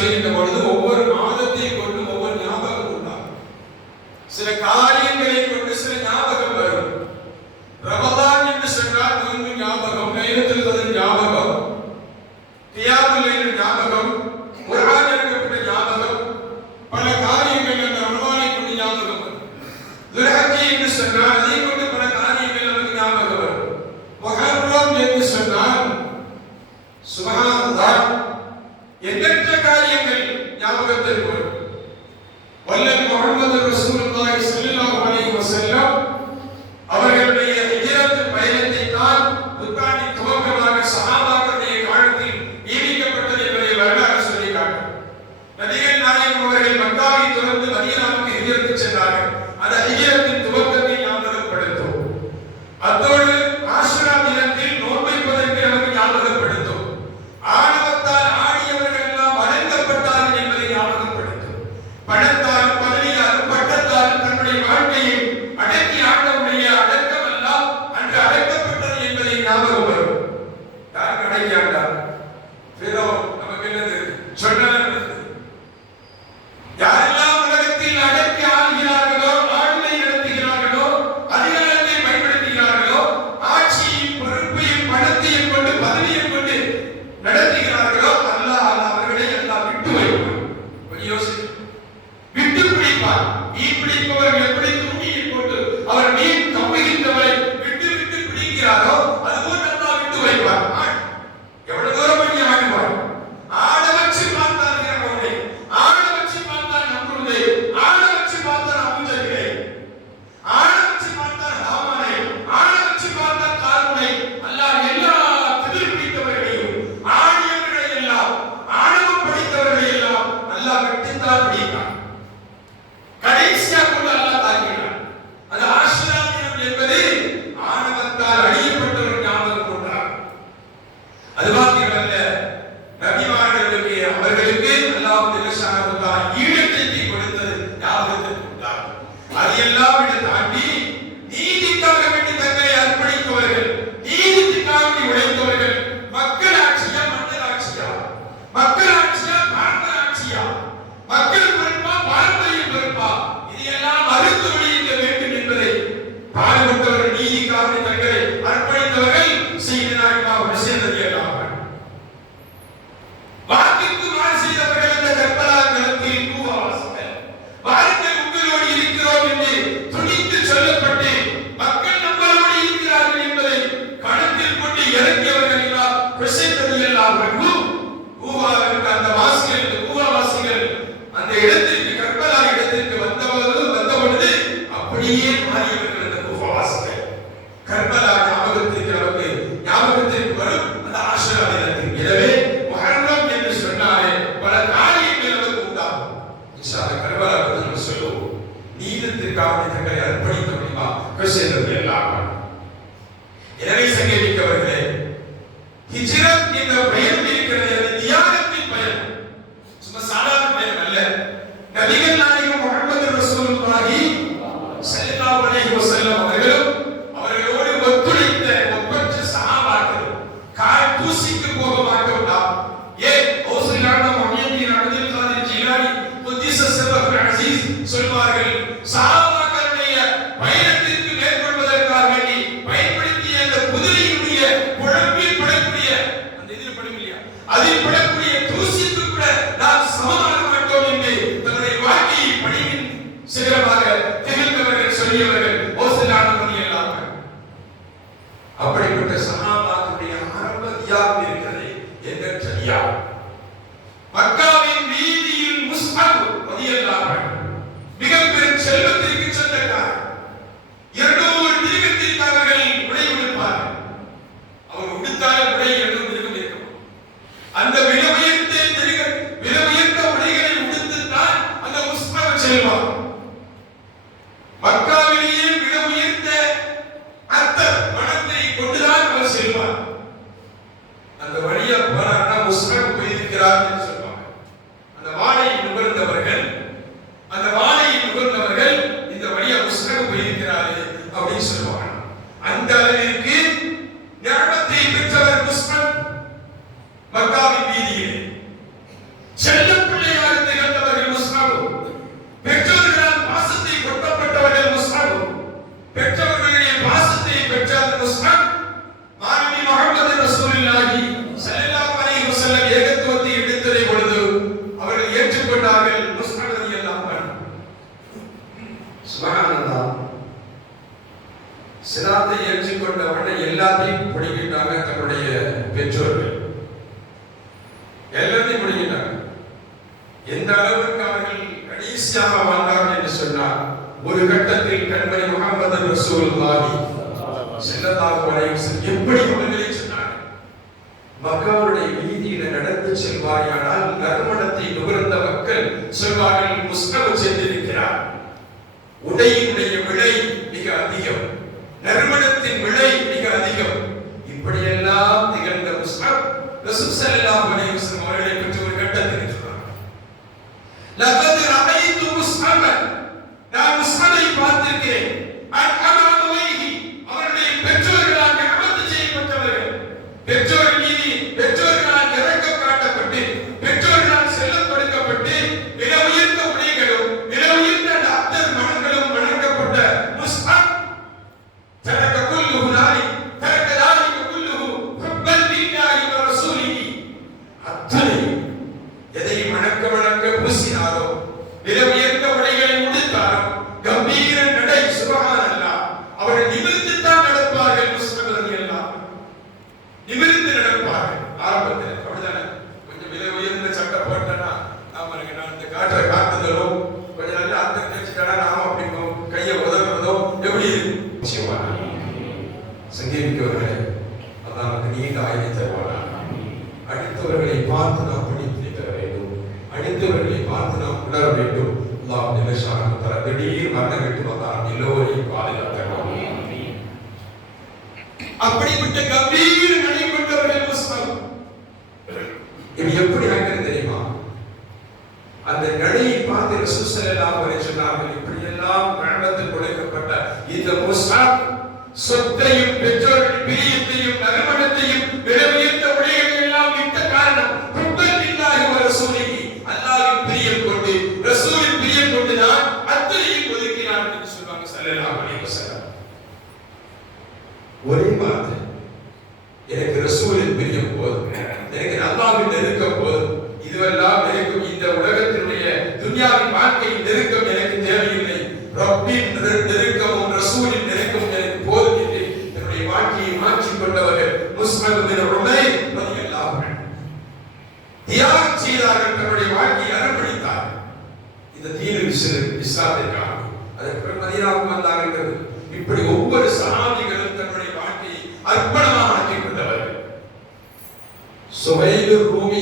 சொல்லுகின்ற பொழுது ஒவ்வொரு மாதத்தை கொண்டு ஒவ்வொரு ஞாபகம் உண்டாகும். சில காரியங்களை கொண்டு சில ஞாபகம் வரும். ரமலான் என்று சொன்னால் நோன்பு ஞாபகம், லைலத்துல் கத்ர் ஞாபகம், கியாமுல் லைல் ஞாபகம், குர்ஆன் இறக்கப்பட்ட ஞாபகம், பல காரியங்கள் அந்த ரமலானை கொண்டு ஞாபகம் வரும். துல்ஹஜ் என்று சொன்னால் அதை கொண்டு பல காரியங்கள் நமக்கு ஞாபகம் வரும். முஹர்ரம் என்று சொன்னால் சுப்ஹானல்லாஹ் எண்ணற்ற காரியங்கள் ஞாபகத்திற்கு வரும். வல்லல் முஹம்மது ரசூலுல்லாஹி ஸல்லல்லாஹு அலைஹி வஸல்லம் அவர்களுடைய ஹிஜ்ரத் பயணத்தை தான் புத்தாண்டின் துவக்கமாக சஹாபாக்களுடைய காலத்தில் நியமிக்கப்பட்டது என்பதை வரலாறு சொல்லி காட்டும். நபிகள் நாயகம் அவர்கள் மக்காவை துறந்து மதீனாவுக்கு ஹிஜ்ரத் சென்றார்கள். அந்த ஹிஜ்ரத்தின் துவக்கத்தை ஞாபகப்படுத்தும். அத்தோடு ஆஷுரா தினத்தில் நோன்பைப்பதற்கு நமக்கு ஞாபகப்படுத்தும். ஆணவத்தால் ஆடியவர்கள் எல்லாம் வணங்கப்பட்டார்கள் என்பதை ஞாபகப்படுத்தும். பணத்தாலும் பதவியாலும் பட்டத்தாலும் தன்னுடைய வாழ்க்கையை அடக்கி ஆண்டவுடைய அடக்கம் எல்லாம் அன்று அடக்கப்பட்டது என்பதை ஞாபகம் வரும். யாருக்கு அடக்கி ஆண்டார்? நமக்கு என்னது சொன்னாலும் யாரெல்லாம் உலகத்தில் அடக்கி ஆள்கிறார்களோ, ஆளுமை நடத்துகிறார்களோ, அதிகாரத்தை பயன்படுத்துகிறார்களோ, ஆட்சியும் பொறுப்பையும் பணத்தையும் கொண்டு பதவியும் கொண்டு நடத்துகிறார்களோ, அல்லாஹ் அவர்களை எல்லாம் விட்டு வைப்பார். விட்டு பிடிப்பார். மீன் பிடிப்பவர்கள் எப்படி தூண்டியை போட்டு அவர் மீன் தப்புகின்றவரை விட்டு விட்டு பிடிக்கிறாரோ அதுபோல் அல்லாஹ் விட்டு வைப்பார். எவ்வளவு தூரம் பண்ணி ஆடுவார். ஆட வச்சு பார்த்தார் அவனை, ஆட வச்சு பார்த்தார் நம்புவதை, ஆட வச்சு பார்த்தார் அபூஜஹலை, ஆட வச்சு பார்த்தார் ஹாமானை, ஆட வச்சு பார்த்தார் காரூனை. அல்லாஹ் எல்லா திமிர் பிடித்தவர்களையும் ஆடியவர்களை எல்லாம் ஆணவம் படித்தவர்களை எல்லாம் அல்லாஹ் வெட்டித்தான் பிடித்தார். கடைசியாக கொண்டு அல்லாஹ் தாக்கினார். அது ஆஷுரா தினம் என்பது ஆணவத்தால் அழியப்பட்ட ஒரு ஞாபகம் கொண்டார். அது மாத்திரமல்ல, நபிமார்களுக்கு அவர்களுக்கு அல்லாஹ் ஜல்லஷானஹு தஆலா ஈடத்தை கொடுத்தது ஞாபகத்திற்கு கொண்டார். அதையெல்லாம் விட தாண்டி நீதிக்காக வேண்டி தங்களை அர்ப்பணித்தவர்கள், நீதிக்காக வேண்டி உழைத்தவர்கள், மக்கள் ஆட்சியா மன்னர் ஆட்சியா, மக்கள் ஆட்சியா பார்ப்பன ஆட்சியா, மக்கள் பொறுப்பா பாரம்பரியம் பொறுப்பா, இதையெல்லாம் அறுத்து வெளியிட வேண்டும் என்பதை பாடுபட்டவர்கள், நீதிக்காக வேண்டி தங்களை அர்ப்பணித்தவர்கள் செய்தனா இமாம் ஹுசைன் ரலியல்லாஹு அன்ஹு. வாக்கிற்கு மாறு செய்தவர்கள் அந்த கர்பலா களத்தில் கூவாவாசிகள். வாருங்கள் உங்களோடு இருக்கிறோம் என்று துணித்து சொல்லப்பட்டு மக்கள் நம்மளோடு இருக்கிறார்கள் என்பதை கணக்கில் கொண்டு இறங்கியவர்கள் இமாம் ஹுசைன் ரலியல்லாஹு அன்ஹு. கூவாவிற்கு அந்த வாசிகள், கூவாவாசிகள் அந்த இடத்திற்கு, கர்பலா இடத்திற்கு வந்தபொழுது அப்படியே மாறியவர்கள் அந்த கூவாவாசிகள். கர்பலா ஞாபகத்திற்கு நமக்கு ஞாபகத்திற்கு வரும் அந்த ஆஷுரா தினத்தில். எனவே முஹர்ரம் என்று சொன்னாலே பல காரியங்கள் நமக்கு உண்டாகும். இன்ஷா அல்லாஹ் கர்பலா பற்றி நம்ம சொல்லுவோம். நீதத்திற்காக தங்களை அர்ப்பணித்த முடியுமா ஹுசைன் ரலியல்லாஹு அன்ஹு. எனவே சங்கமிக்கவர்களே, ஹிஜ்ரத் என்ற பயணம் இருக்கிறது. அது தியாகத்தின் பயணம், சும்மா சாதாரண பயணம் அல்ல. நபிகள் நாயகம் முஹம்மது ரசூலுல்லாஹி ஸல்லல்லாஹு அலைஹி வஸல்லம் அவர்களோடு ஒத்துழைத்த ஒப்பற்ற சஹாபாக்கள் கால் தூசிக்கு போக மாட்டோம்டா. ஏன் ஓசிலான முஹம்மதின் அப்துல் காதிர் ஜீலானி குத்திஸ சிர்ருல் அஸீஸ் சொல்வார்கள், சஹாபாக்களுடைய பயணத்திற்கு மேற்கொள்வதற்காக வேண்டி பயன்படுத்திய அந்த குதிரையுடைய குழம்பில் படக்கூடிய அந்த இதில் படும் இல்லையா, அதில் படக்கூடிய தூசிக்கு கூட நாம் சமமாக மாட்டோம் என்று தன்னுடைய வாழ்க்கையை பணியின் சிகரமாக திகழ்ந்தவர்கள் சொல்லியவர்கள் ஓசிலான ரலியல்லாஹு அன்ஹு. அப்படிப்பட்ட சஹாபாக்களுடைய ஆரம்ப தியாகம் இருக்கிறது. எண்ணற்ற தியாகம். மக்காவின் வீதியில் முஸ்அப் ரலியல்லாஹு அன்ஹு மிகப்பெரும் செல்வத்திற்கு சொந்தக்காரர். 200 திருகத்திற்கு அவர்கள் உடை உடுப்பார்கள். அவர் உடுத்தால உடை 200 திருகம் இருக்கும். அந்த விலை உயர்ந்த உடைகளை உடுத்துத்தான் அந்த முஸ்அப் செல்வார். மக்காவிலேயே கடைசியாக வாழ்ந்தார்கள் என்று சொன்னார். ஒரு கட்டத்தில் கண்மணி முஹம்மது ரசூலுல்லாஹி ஸல்லல்லாஹு அலைஹி வஸல்லம் எப்படி அவர்களை சொன்னார்? மக்காவுடைய வீதியில நடந்து செல்வாயானால் நறுமணத்தை நுகர்ந்த மக்கள் சொல்வார்கள் முஸ்தப சென்றிருக்கிறார். உடையினுடைய விலை மிக அதிகம், நறுமணத்தின் விலை மிக அதிகம். இப்படியெல்லாம் திகழ்ந்த முஸ்தப் ரசூல் ஸல்லல்லாஹு அலைஹி வஸல்லம் அவர்களை பற்றி ஒரு கட்டத்தில் சொன்னார். லகத் ரஅய்து முஸ்அபன், நான் முஸ்அபை பார்த்திருக்கிறேன். அவருடைய பெற்றோர்களால் நிஅமத் செய்யப்பட்டவர்கள், பெற்றோர்களால் இரக்கம் காட்டப்பட்டு, பெற்றோர்களால் செல்லம் கொடுக்கப்பட்டு, விலை உயர்ந்த உடைகளும் விலை உயர்ந்த அத்தர் மணங்களும் வழங்கப்பட்ட முஸ்அப் தரக குல்லுஹு நாரி தரக தாலிக குல்லுஹு ஹுப்பன் லில்லாஹி வ ரசூலிஹி. அத்தனை எதை வணக்க பூசினாரோ, விலை உயர்ந்த உடைகளை உடுத்தாரோ, கம்பீர நடை, சுப்ஹானல்லாஹ், அவர்கள் நிமிர்ந்துதான் நடப்பார்கள். முஸ்லிம் ரலியல்லாஹு நிமிர்ந்து நடப்பார்கள். ஆரம்பத்தில் அப்படிதானே, கொஞ்சம் விலை உயர்ந்த சட்டை போட்டனா நாம நான் இந்த காற்ற காத்துதலோ, கொஞ்சம் நல்ல அர்த்தம் தெரிஞ்சுட்டா நாம அப்படிங்கோ கையை உதவுறதோ எப்படி சங்கீபிக்கவர்களே, அதான் நமக்கு நீண்ட ஆயுதை தருவானா. அடுத்தவர்களை பார்த்து நாம் படித்து தர வேண்டும், அடுத்தவர்களை பார்த்து நாம் உணர வேண்டும். அல்லாஹ் ஜல்லஷானஹு தஆலா திடீர் மரணம் விட்டு வந்தால் எல்லோரையும் பாதுகாத்தருவான். அப்படிப்பட்ட கம்பீர நடை கொண்டவர்கள் முஸ்லிம். இது எப்படி ஆகிறது தெரியுமா? அந்த நடையை பார்த்து ரசூல் ஸல்லல்லாஹு அலைஹி வஸல்லம் இப்படி எல்லாம் ரஹ்மத்தில் கொடுக்கப்பட்ட இந்த முஸ்அப் சொத்தையும் பெற்றோரின் பிரியத்தையும் நறுமணத்தையும் விலை உயர்ந்த உடைகளை எல்லாம் விட்ட காரணம் ஹுப்பன் லில்லாஹி வ ரசூலிஹி, அல்லாஹ்வின் பிரியம் கொண்டு ரசூலின் பிரியம் கொண்டு தான் அத்தனையும் ஒதுக்கினார் என்று சொல்வாங்க ஸல்லல்லாஹு அலைஹி வஸல்லம். ஒரே வார்த்தை, எனக்கு ரசூலின் பிரியம் போதும், எனக்கு அல்லாஹ்வின் நெருக்கம் போதும், இதுவெல்லாம் நெருக்கம், இந்த உலகத்தினுடைய துன்யாவின் வாழ்க்கையின் நெருக்கம் எனக்கு தேவையில்லை, ரப்பின் நெருக்கமும் ரசூலின் நெருக்கமும் எனக்கு போதும் என்று தன்னுடைய வாழ்க்கையை மாற்றிக் கொண்டவர்கள் முஸ்அப் பின் உமைர் ரலியல்லாஹு அன்ஹு தியாகம் செய்தார்கள், தன்னுடைய வாழ்க்கையை அர்ப்பணித்தார்கள் இந்த தீனுல் இஸ்லாத்திற்காக. அதற்கு பிறகு மதீனாவுக்கு வந்தார்கள். இப்படி ஒவ்வொரு சஹாபிகளும் தன்னுடைய வாழ்க்கையை அர்ப்பணமாக ஆக்கிக் கொண்டவர்கள். சுஹைல் ரூமி